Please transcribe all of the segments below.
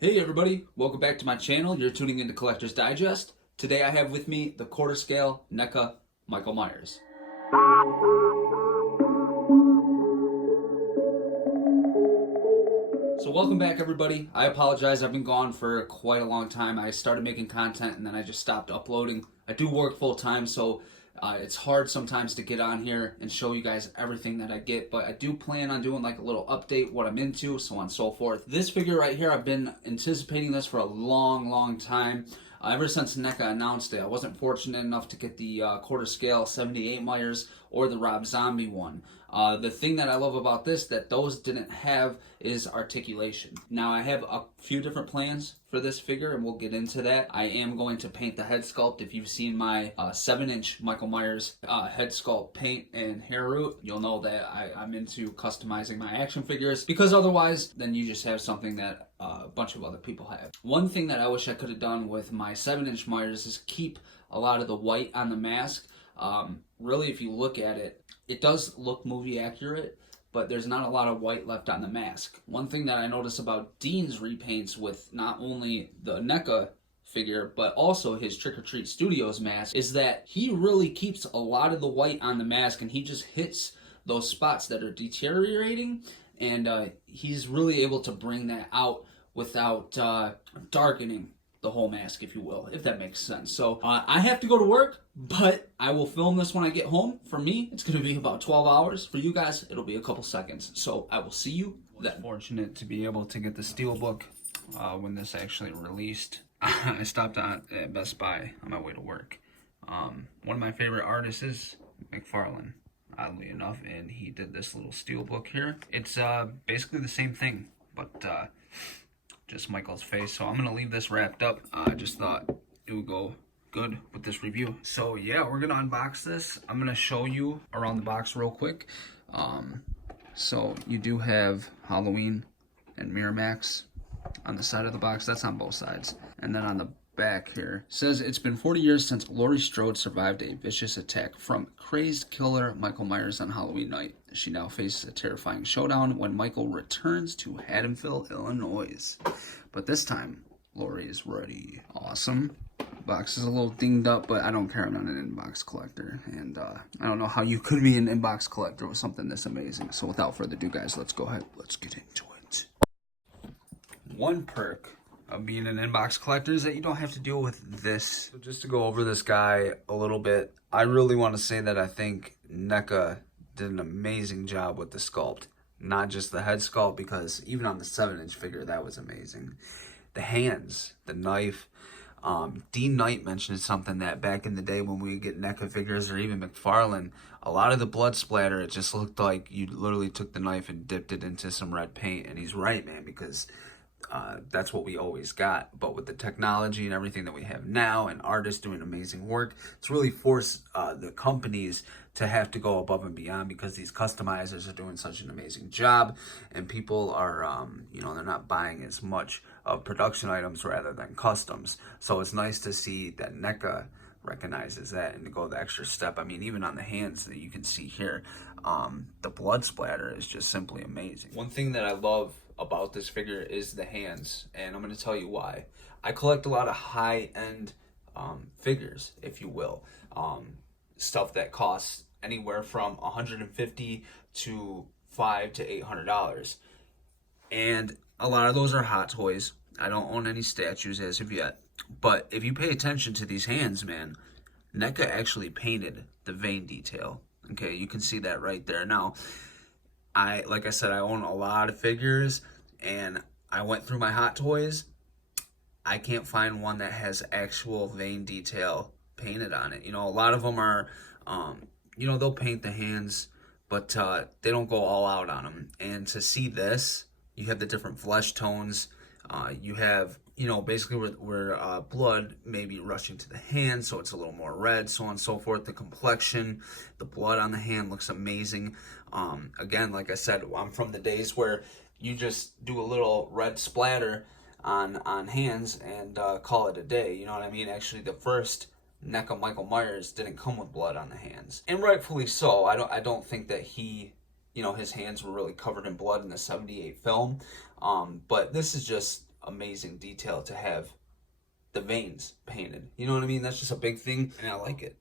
Hey everybody, welcome back to my channel. You're tuning into Collector's Digest. Today I have with me the quarter scale Neca Michael Myers. So welcome back everybody. I apologize, I've been gone for quite a long time. I started making content and then I just stopped uploading. I do work full time, so it's hard sometimes to get on here and show you guys everything that I get, but I do plan on doing like a little update, what I'm into, so on and so forth. This figure right here, I've been anticipating this for a long time. Ever since Neca announced it, I wasn't fortunate enough to get the quarter scale 78 Myers or the Rob Zombie one. The thing that I love about this that those didn't have is articulation. Now I have a few different plans for this figure and we'll get into that. I am going to paint the head sculpt. If you've seen my 7-inch Michael Myers head sculpt paint and hair root, you'll know that I'm into customizing my action figures, because otherwise then you just have something that a bunch of other people have. One thing that I wish I could have done with my 7-inch Myers is keep a lot of the white on the mask. Really, if you look at it, it does look movie accurate, but there's not a lot of white left on the mask. One thing that I notice about Dean's repaints with not only the NECA figure, but also his Trick or Treat Studios mask, is that he really keeps a lot of the white on the mask and he just hits those spots that are deteriorating, and he's really able to bring that out without darkening the whole mask, if you will, if that makes sense. So I have to go to work, but I will film this when I get home. For me, it's going to be about 12 hours. For you guys, it'll be a couple seconds. So I will see you then. Fortunate to be able to get the Steelbook when this actually released. I stopped at Best Buy on my way to work. One of my favorite artists is McFarlane, oddly enough, and he did this little Steelbook here. It's basically the same thing, but just Michael's face. So I'm gonna leave this wrapped up. I just thought it would go good with this review. So yeah, we're gonna unbox this. I'm gonna show you around the box real quick. So you do have Halloween and Miramax on the side of the box. That's on both sides. And then on the back here says, it's been 40 years since Laurie Strode survived a vicious attack from crazed killer Michael Myers on Halloween night. She now faces a terrifying showdown when Michael returns to Haddonfield, Illinois. But this time, Laurie is ready. Awesome. Box is a little dinged up, but I don't care. I'm not an inbox collector, and I don't know how you could be an inbox collector with something this amazing. So without further ado, guys, let's go ahead. Let's get into it. One perk of being an inbox collector is that you don't have to deal with this. So just to go over this guy a little bit, I really want to say that I think NECA did an amazing job with the sculpt. Not just the head sculpt, because even on the 7-inch figure, that was amazing. The hands, the knife. Dean Knight mentioned something that back in the day when we get NECA figures, or even McFarlane, a lot of the blood splatter, it just looked like you literally took the knife and dipped it into some red paint. And he's right, man, because that's what we always got. But with the technology and everything that we have now, and artists doing amazing work, it's really forced the companies to have to go above and beyond, because these customizers are doing such an amazing job, and people are, you know, they're not buying as much of production items rather than customs. So it's nice to see that NECA recognizes that and to go the extra step. I mean, even on the hands that you can see here, the blood splatter is just simply amazing. One thing that I love about this figure is the hands, and I'm going to tell you why. I collect a lot of high-end figures, if you will, stuff that costs anywhere from $150 to $500 to $800, and a lot of those are hot toys. I don't own any statues as of yet, but if you pay attention to these hands, man, NECA actually painted the vein detail. Okay, you can see that right there. Now, like I said, I own a lot of figures, and I went through my hot toys. I can't find one that has actual vein detail painted on it. You know, a lot of them are, you know, they'll paint the hands, but they don't go all out on them. And to see this, you have the different flesh tones. You have, you know, basically where blood may be rushing to the hand, so it's a little more red, so on and so forth. The complexion, the blood on the hand looks amazing. Again, like I said, I'm from the days where you just do a little red splatter on hands and call it a day. You know what I mean? Actually, the first NECA Michael Myers didn't come with blood on the hands, and rightfully so. I don't think that he, you know, his hands were really covered in blood in the '78 film. But this is just amazing detail to have the veins painted. You know what I mean? That's just a big thing, and I like it.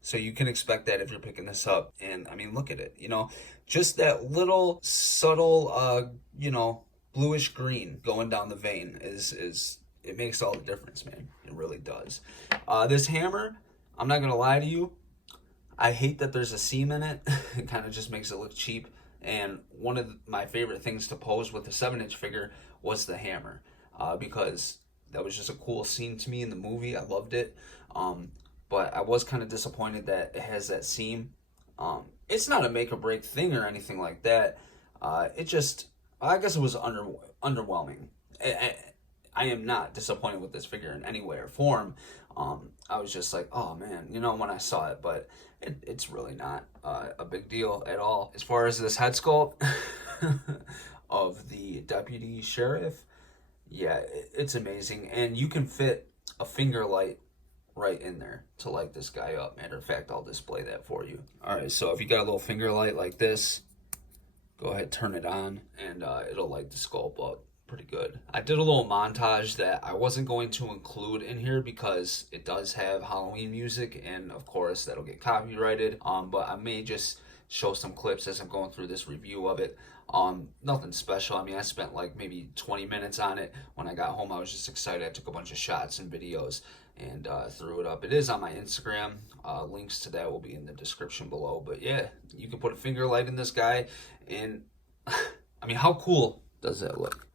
So you can expect that if you're picking this up. And I mean, look at it, you know, just that little subtle, you know, bluish green going down the vein is it makes all the difference, man. It really does. This hammer, I'm not gonna lie to you, I hate that there's a seam in it. It kind of just makes it look cheap. And one of my favorite things to pose with the 7-inch figure was the hammer, because that was just a cool scene to me in the movie. I loved it. But I was kind of disappointed that it has that seam. It's not a make or break thing or anything like that. It just, I guess it was underwhelming. I am not disappointed with this figure in any way or form. I was just like, oh man, you know, when I saw it, but it's really not a big deal at all. As far as this head sculpt of the deputy sheriff, yeah, it's amazing. And you can fit a finger light right in there to light this guy up. Matter of fact, I'll display that for you. All right, so if you got a little finger light like this, go ahead, turn it on, and it'll light the sculpt up pretty good. I did a little montage that I wasn't going to include in here because it does have Halloween music, and of course that'll get copyrighted. But I may just show some clips as I'm going through this review of it. Nothing special. I mean, I spent like maybe 20 minutes on it. When I got home, I was just excited. I took a bunch of shots and videos and threw it up. It is on my Instagram. Links to that will be in the description below. But yeah, you can put a finger light in this guy, and I mean, how cool does that look?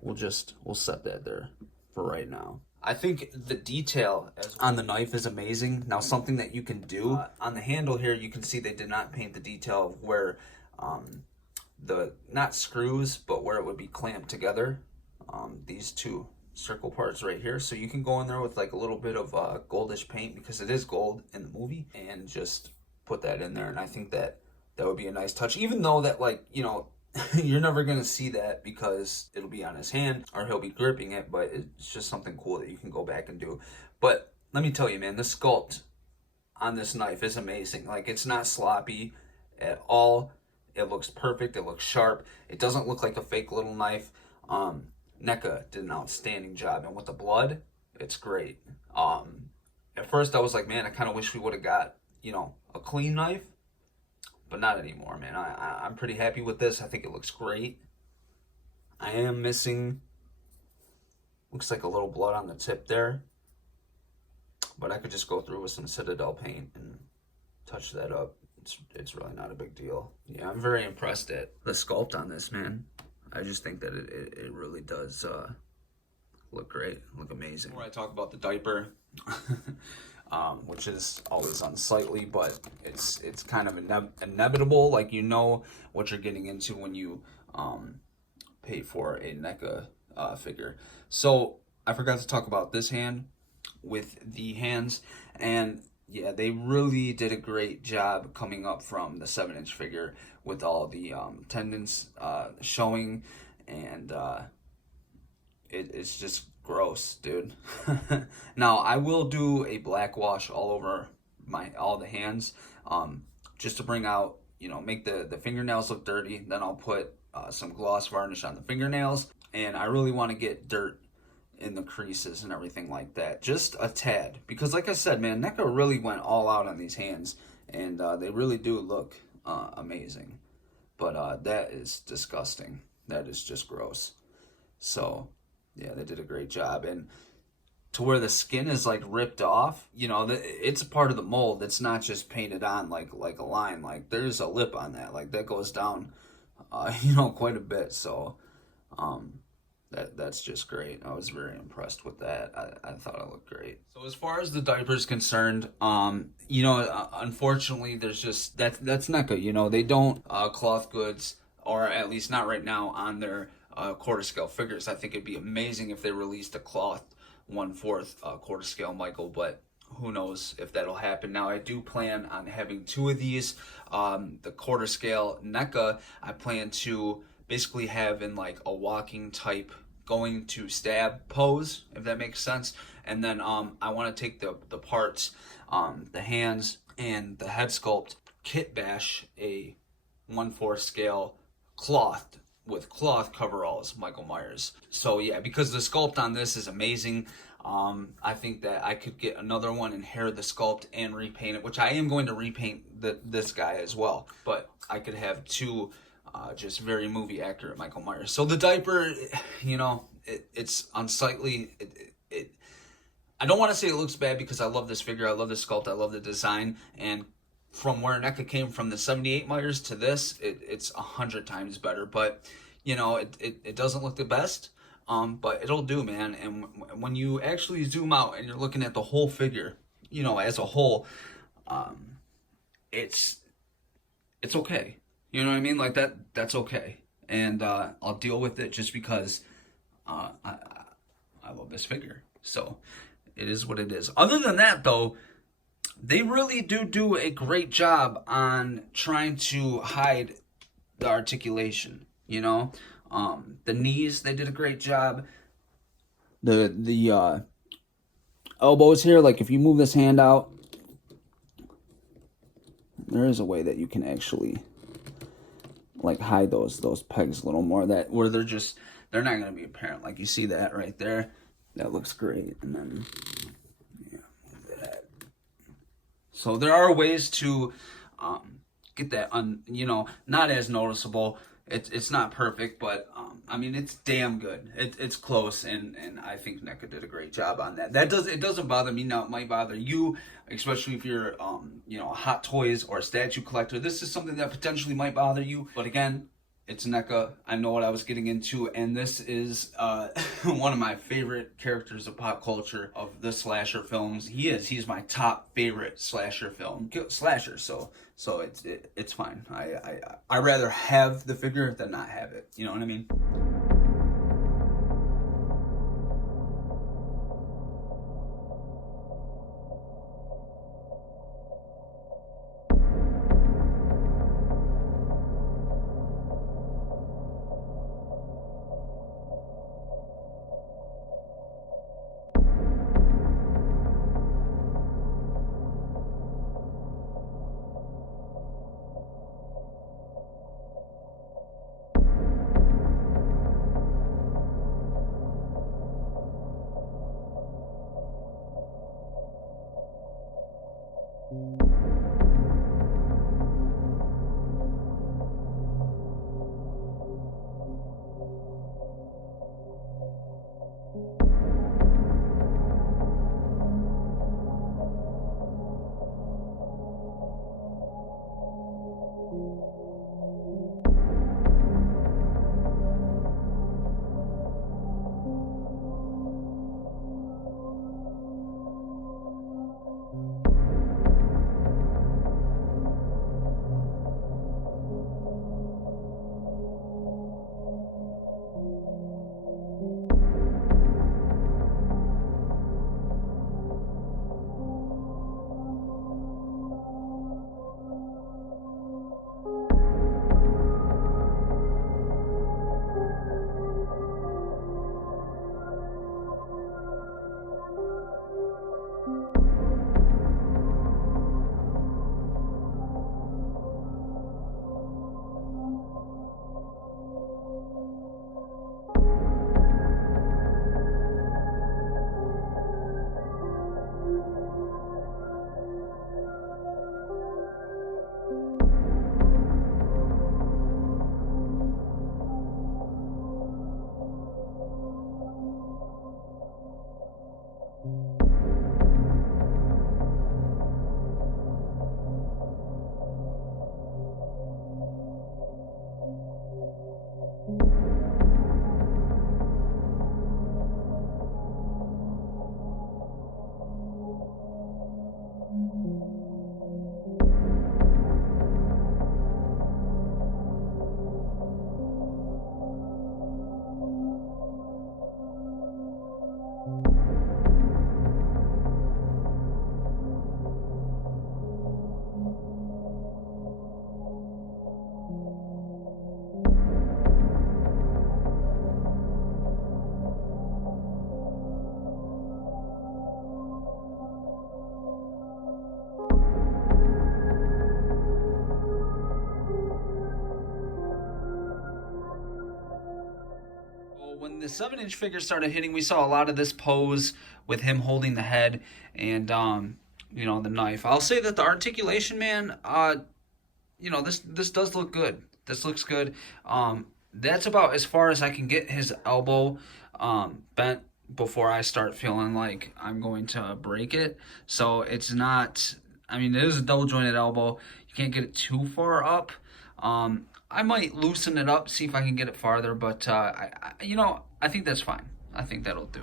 We'll set that there for right now. I think the detail on the knife is amazing. Now, something that you can do on the handle here, you can see they did not paint the detail of where the, not screws, but where it would be clamped together. These two circle parts right here. So you can go in there with like a little bit of goldish paint, because it is gold in the movie, and just put that in there. And I think that would be a nice touch, even though that, like, you know, you're never going to see that because it'll be on his hand or he'll be gripping it, but it's just something cool that you can go back and do. But let me tell you, man, the sculpt on this knife is amazing. Like, it's not sloppy at all. It looks perfect. It looks sharp. It doesn't look like a fake little knife. Neca did an outstanding job, and with the blood, it's great. At first I was like, man, I kind of wish we would have got, you know, a clean knife. But not anymore, man. I'm pretty happy with this. I think it looks great. I am missing, looks like a little blood on the tip there. But I could just go through with some Citadel paint and touch that up. It's really not a big deal. Yeah, I'm very impressed at the sculpt on this, man. I just think that it really does look great, look amazing. Before I talk about the diaper, which is always unsightly, but it's kind of inevitable. Like, you know what you're getting into when you pay for a NECA figure. So I forgot to talk about this hand with the hands, and yeah, they really did a great job coming up from the 7-inch figure with all the tendons showing, and it's just gross, dude. Now, I will do a black wash all over all the hands, just to bring out, you know, make the fingernails look dirty. Then I'll put some gloss varnish on the fingernails, and I really want to get dirt in the creases and everything like that, just a tad, because like I said, man, NECA really went all out on these hands, and they really do look amazing. But that is disgusting. That is just gross. So yeah, they did a great job. And to where the skin is like ripped off, you know, it's part of the mold. It's not just painted on like a line. Like, there's a lip on that. Like, that goes down, you know, quite a bit. So that's just great. I was very impressed with that. I thought it looked great. So as far as the diaper is concerned, you know, unfortunately, there's just that's not good. You know, they don't cloth goods, or at least not right now, on their quarter scale figures. I think it'd be amazing if they released a cloth 1/4 quarter scale Michael, but who knows if that'll happen. Now, I do plan on having 2 of these. The quarter scale NECA, I plan to basically have in like a walking type, going to stab pose, if that makes sense. And then I want to take the parts, the hands and the head sculpt, kit bash a 1/4 scale cloth with cloth coveralls, Michael Myers. So yeah, because the sculpt on this is amazing. I think that I could get another one, inherit the sculpt, and repaint it, which I am going to repaint this guy as well. But I could have two just very movie accurate Michael Myers. So the diaper, you know, it's unsightly. I don't want to say it looks bad because I love this figure, I love the sculpt, I love the design, and from where Neca came from the 78 Myers to this, it's 100 times better. But you know, it doesn't look the best. But it'll do, man. And when you actually zoom out and you're looking at the whole figure, you know, as a whole, it's okay. You know what I mean? Like that's okay. And I'll deal with it just because I love this figure. So it is what it is. Other than that, though, they really do a great job on trying to hide the articulation, you know? The knees, they did a great job. The elbows here, like if you move this hand out, there is a way that you can actually like hide those pegs a little more, that where they're not going to be apparent. Like you see that right there, that looks great. And then yeah, move that. So there are ways to get that you know, not as noticeable. It's not perfect, but I mean, it's damn good. It's close, and I think Neca did a great job on that. It doesn't bother me. Now it might bother you, especially if you're you know, a Hot Toys or a statue collector. This is something that potentially might bother you, but again, it's Neca. I know what I was getting into, and this is one of my favorite characters of pop culture, of the slasher films. He's my top favorite slasher film. Slasher, so it's fine. I rather have the figure than not have it. You know what I mean? the 7-inch figure started hitting, we saw a lot of this pose with him holding the head and, you know, the knife. I'll say that the articulation, man, you know, this does look good. This looks good. That's about as far as I can get his elbow bent before I start feeling like I'm going to break it. So it's not, I mean, it is a double jointed elbow. You can't get it too far up. I might loosen it up, see if I can get it farther, but you know, I think that's fine. I think that'll do.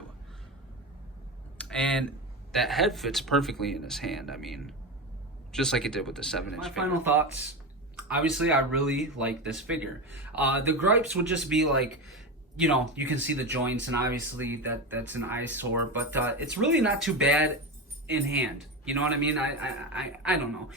And that head fits perfectly in his hand. I mean, just like it did with the 7-inch figure. My final thoughts. Obviously, I really like this figure. The gripes would just be like, you know, you can see the joints, and obviously that's an eyesore, but it's really not too bad in hand. You know what I mean? I don't know.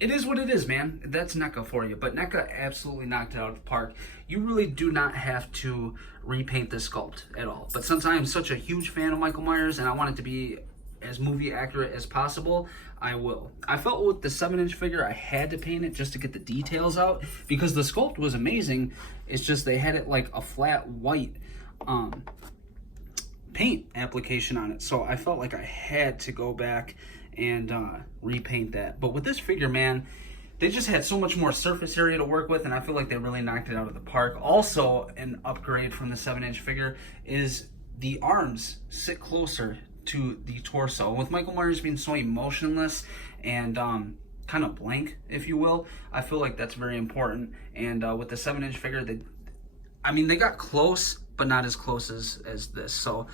It is what it is, man. That's Neca for you. But Neca absolutely knocked it out of the park. You really do not have to repaint the sculpt at all. But since I am such a huge fan of Michael Myers and I want it to be as movie accurate as possible, I will. I felt with the 7-inch figure I had to paint it just to get the details out because the sculpt was amazing. It's just they had it like a flat white paint application on it. So I felt like I had to go back and repaint that. But with this figure, man, they just had so much more surface area to work with, and I feel like they really knocked it out of the park. Also, an upgrade from the 7-inch figure is the arms sit closer to the torso. With Michael Myers being so emotionless and kind of blank, if you will, I feel like that's very important. And with the 7-inch figure, they got close, but not as close as this. So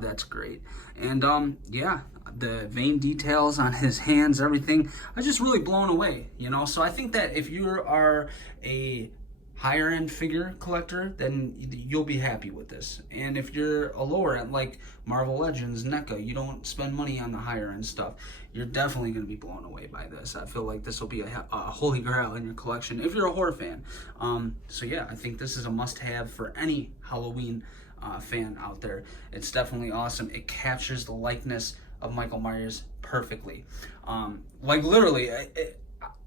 that's great. And yeah, the vein details on his hands, everything, I was just really blown away, you know? So I think that if you are a higher end figure collector, then you'll be happy with this. And if you're a lower end, like Marvel Legends, NECA, you don't spend money on the higher end stuff, you're definitely going to be blown away by this. I feel like this will be a holy grail in your collection if you're a horror fan. So yeah, I think this is a must-have for any Halloween fan out there. It's definitely awesome. It captures the likeness of Michael Myers perfectly. Like literally,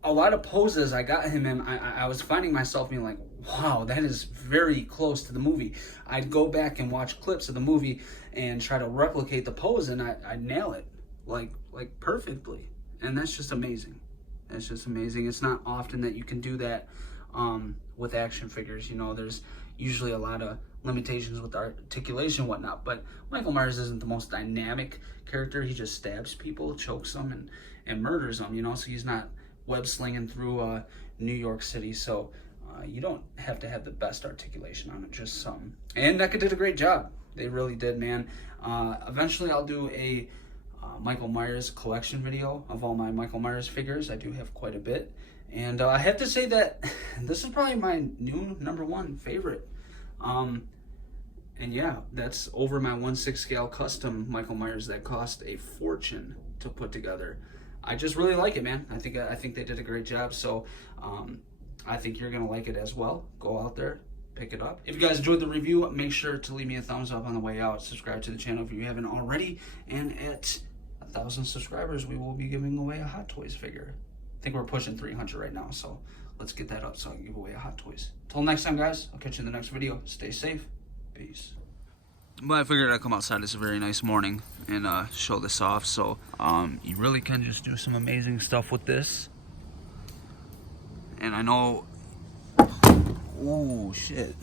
a lot of poses I got him in, I was finding myself being like, wow, that is very close to the movie. I'd go back and watch clips of the movie and try to replicate the pose, and I'd nail it like perfectly. And that's just amazing. That's just amazing. It's not often that you can do that with action figures. You know, there's usually a lot of limitations with articulation and whatnot, but Michael Myers isn't the most dynamic character. He just stabs people, chokes them, and murders them, you know, so he's not web slinging through New York City. So you don't have to have the best articulation on it, just some. And NECA did a great job. They really did, man. Eventually I'll do a Michael Myers collection video of all my Michael Myers figures. I do have quite a bit. And I have to say that this is probably my new #1 favorite. And yeah, that's over my 1/6 scale custom Michael Myers that cost a fortune to put together. I just really like it, man. I think they did a great job. So I think you're gonna like it as well. Go out there, pick it up. If you guys enjoyed the review, make sure to leave me a thumbs up on the way out. Subscribe to the channel if you haven't already. And at 1,000 subscribers, we will be giving away a Hot Toys figure. I think we're pushing 300 right now, so let's get that up so I can give away a Hot Toys. Till next time, guys, I'll catch you in the next video. Stay safe. Peace. But I figured I'd come outside. It's a very nice morning and show this off. So you really can just do some amazing stuff with this. And I know, oh shit.